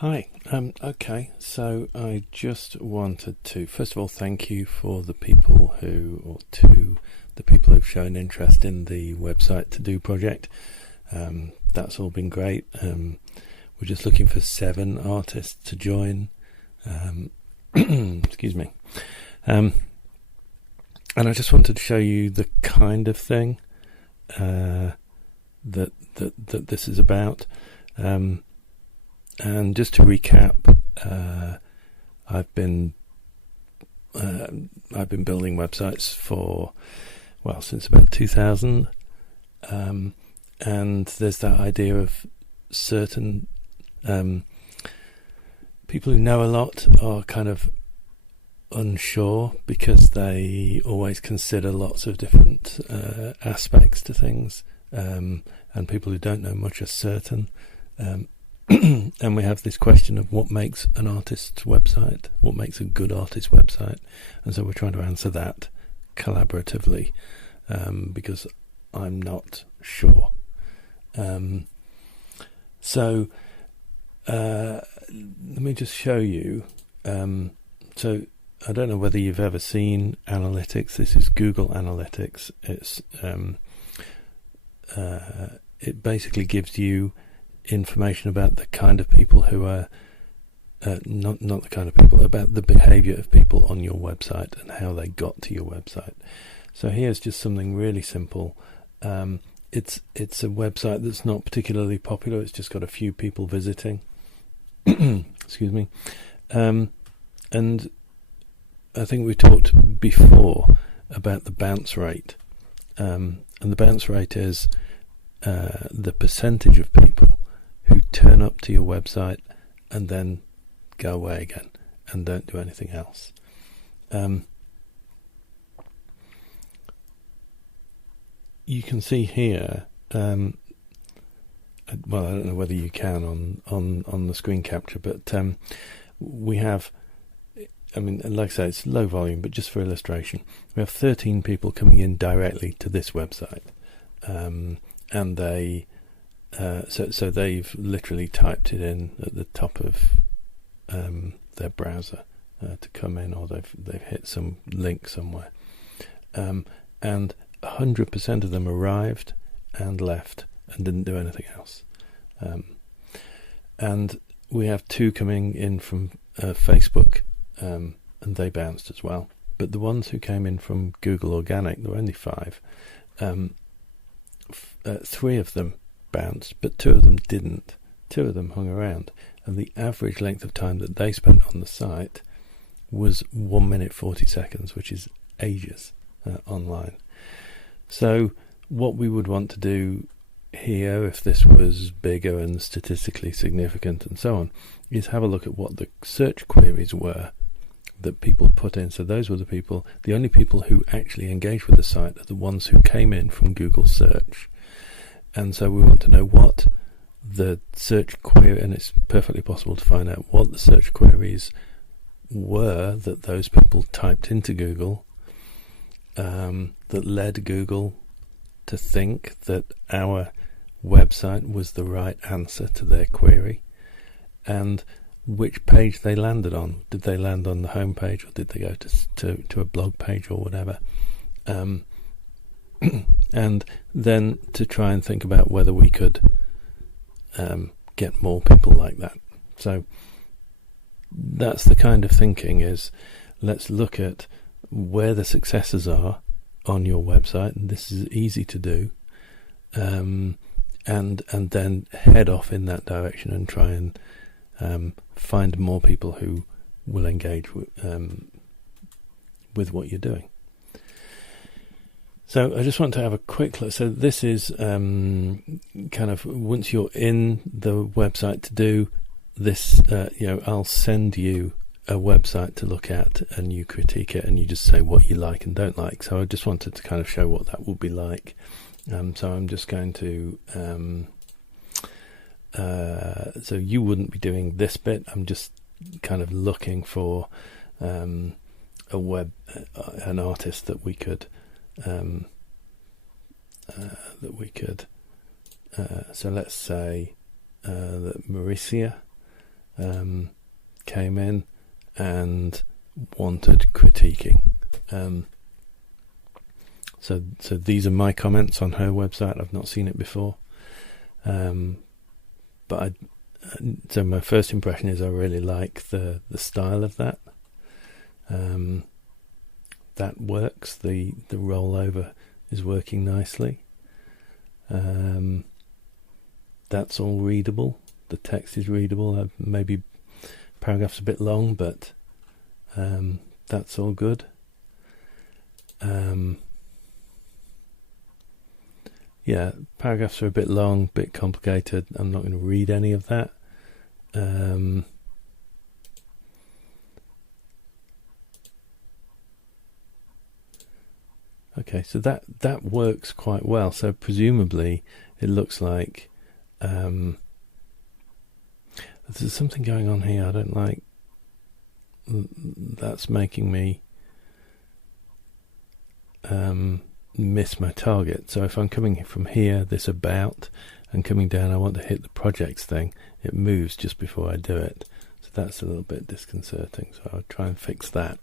Hi. Okay, so I just wanted to first of all thank you for the people who've shown interest in the website to do project. That's all been great. We're just looking for 7 artists to join. Excuse me. And I just wanted to show you the kind of thing that this is about. And just to recap, I've been building websites since about 2000, and there's that idea of certain people who know a lot are kind of unsure because they always consider lots of different aspects to things, and people who don't know much are certain. And we have this question of what makes an artist's website, what makes a good artist website, and so we're trying to answer that collaboratively, because I'm not sure. So let me just show you. So I don't know whether you've ever seen analytics. This is Google Analytics. It basically gives you information about the kind of people who are not the kind of people, about the behavior of people on your website and how they got to your website. So here's just something really simple. It's a website that's not particularly popular. It's just got a few people visiting. Excuse me. And I think we talked before about the bounce rate, and the bounce rate is the percentage of people who turn up to your website and then go away again and don't do anything else. You can see here, I don't know whether you can on the screen capture, but we have, like I say, it's low volume, but just for illustration, we have 13 people coming in directly to this website, and they so they've literally typed it in at the top of their browser to come in, or they've hit some link somewhere, and 100% of them arrived and left and didn't do anything else. And we have 2 coming in from Facebook, and they bounced as well. But the ones who came in from Google Organic, there were only 5. 3 of them bounced, but 2 of them didn't. 2 of them hung around, and the average length of time that they spent on the site was 1 minute 40 seconds, which is ages online. So what we would want to do here, if this was bigger and statistically significant and so on, is have a look at what the search queries were that people put in. So those were the only people who actually engaged with the site are the ones who came in from Google search. And so we want to know what the search query, and it's perfectly possible to find out what the search queries were that those people typed into Google, that led Google to think that our website was the right answer to their query, and which page they landed on. Did they land on the home page, or did they go to a blog page or whatever? And then to try and think about whether we could get more people like that. So that's the kind of thinking, is let's look at where the successes are on your website, and this is easy to do, and then head off in that direction and try and find more people who will engage with what you're doing. So I just want to have a quick look. So this is kind of, once you're in the website to do this, I'll send you a website to look at, and you critique it, and you just say what you like and don't like. So I just wanted to kind of show what that would be like. So I'm just going to, so you wouldn't be doing this bit. I'm just kind of looking for an artist that we could, so let's say that Maricia came in and wanted critiquing. So these are my comments on her website. I've not seen it before, but so my first impression is I really like the style of that. That works. The rollover is working nicely. That's all readable. The text is readable. Maybe paragraphs a bit long, but that's all good. Yeah, paragraphs are a bit long, a bit complicated. I'm not going to read any of that. Okay, so that works quite well. So presumably it looks like there's something going on here I don't like. That's making me miss my target. So if I'm coming from here, this about, and coming down, I want to hit the projects thing, it moves just before I do it. So that's a little bit disconcerting. So I'll try and fix that.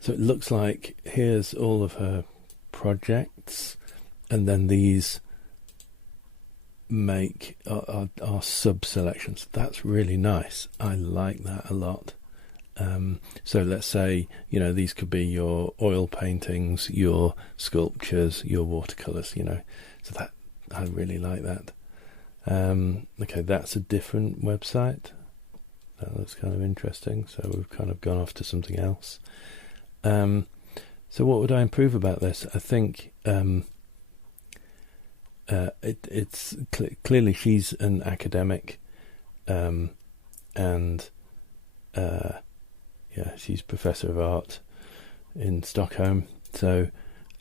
So it looks like here's all of her projects, and then these are sub-selections. That's really nice. I like that a lot. So let's say, these could be your oil paintings, your sculptures, your watercolours, so that I really like that. Okay, that's a different website. That looks kind of interesting. So we've kind of gone off to something else. So what would I improve about this? I think it's clearly she's an academic, and she's Professor of Art in Stockholm. So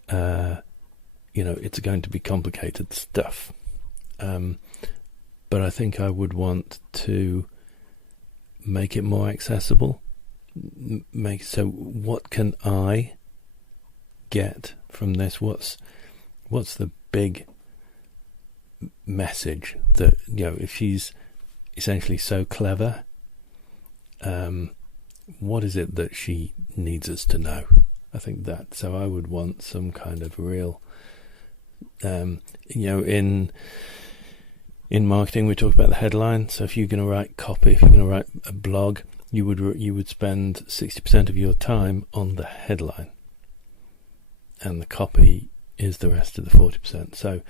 it's going to be complicated stuff. But I think I would want to make it more accessible. So what can I get from this? What's the big message that, if she's essentially so clever, what is it that she needs us to know? I think that. So I would want some kind of real, in marketing we talk about the headline. So if you're going to write copy, if you're going to write a blog, you would spend 60% of your time on the headline, and the copy is the rest of the 40%. So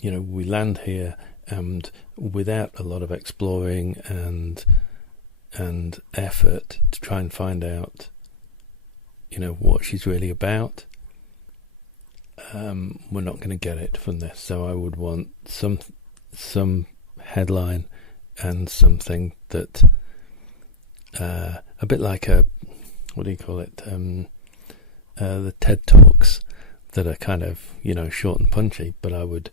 we land here, and without a lot of exploring and effort to try and find out what she's really about, we're not going to get it from this. So I would want some headline and something that a bit like the TED Talks that are kind of short and punchy, but I would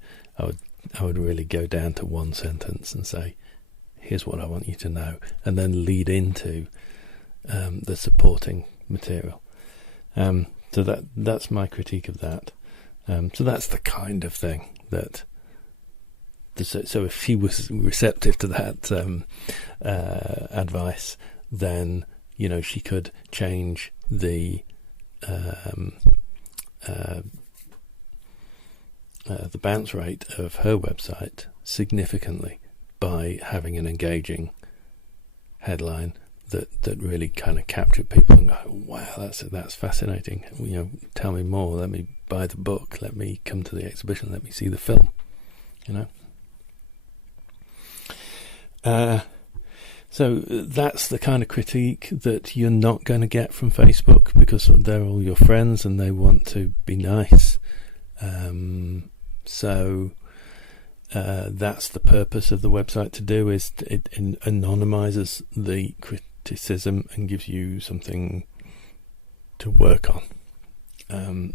really go down to one sentence and say, here's what I want you to know, and then lead into the supporting material. So that's my critique of that. So that's the kind of thing that. So if she was receptive to that advice, then she could change the bounce rate of her website significantly by having an engaging headline that really kind of captured people and go, wow, that's fascinating. Tell me more. Let me buy the book. Let me come to the exhibition. Let me see the film. So that's the kind of critique that you're not going to get from Facebook, because they're all your friends and they want to be nice. So that's the purpose of the website to do, is it anonymizes the criticism and gives you something to work on.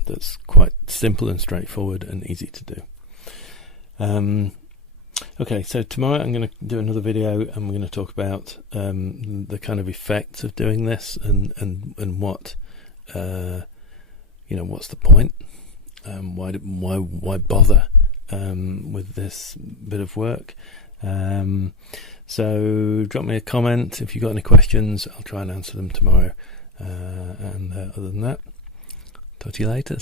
That's quite simple and straightforward and easy to do. Okay, so tomorrow I'm going to do another video, and we're going to talk about the kind of effects of doing this, and what what's the point? Why bother with this bit of work? So drop me a comment if you've got any questions. I'll try and answer them tomorrow. And other than that, talk to you later.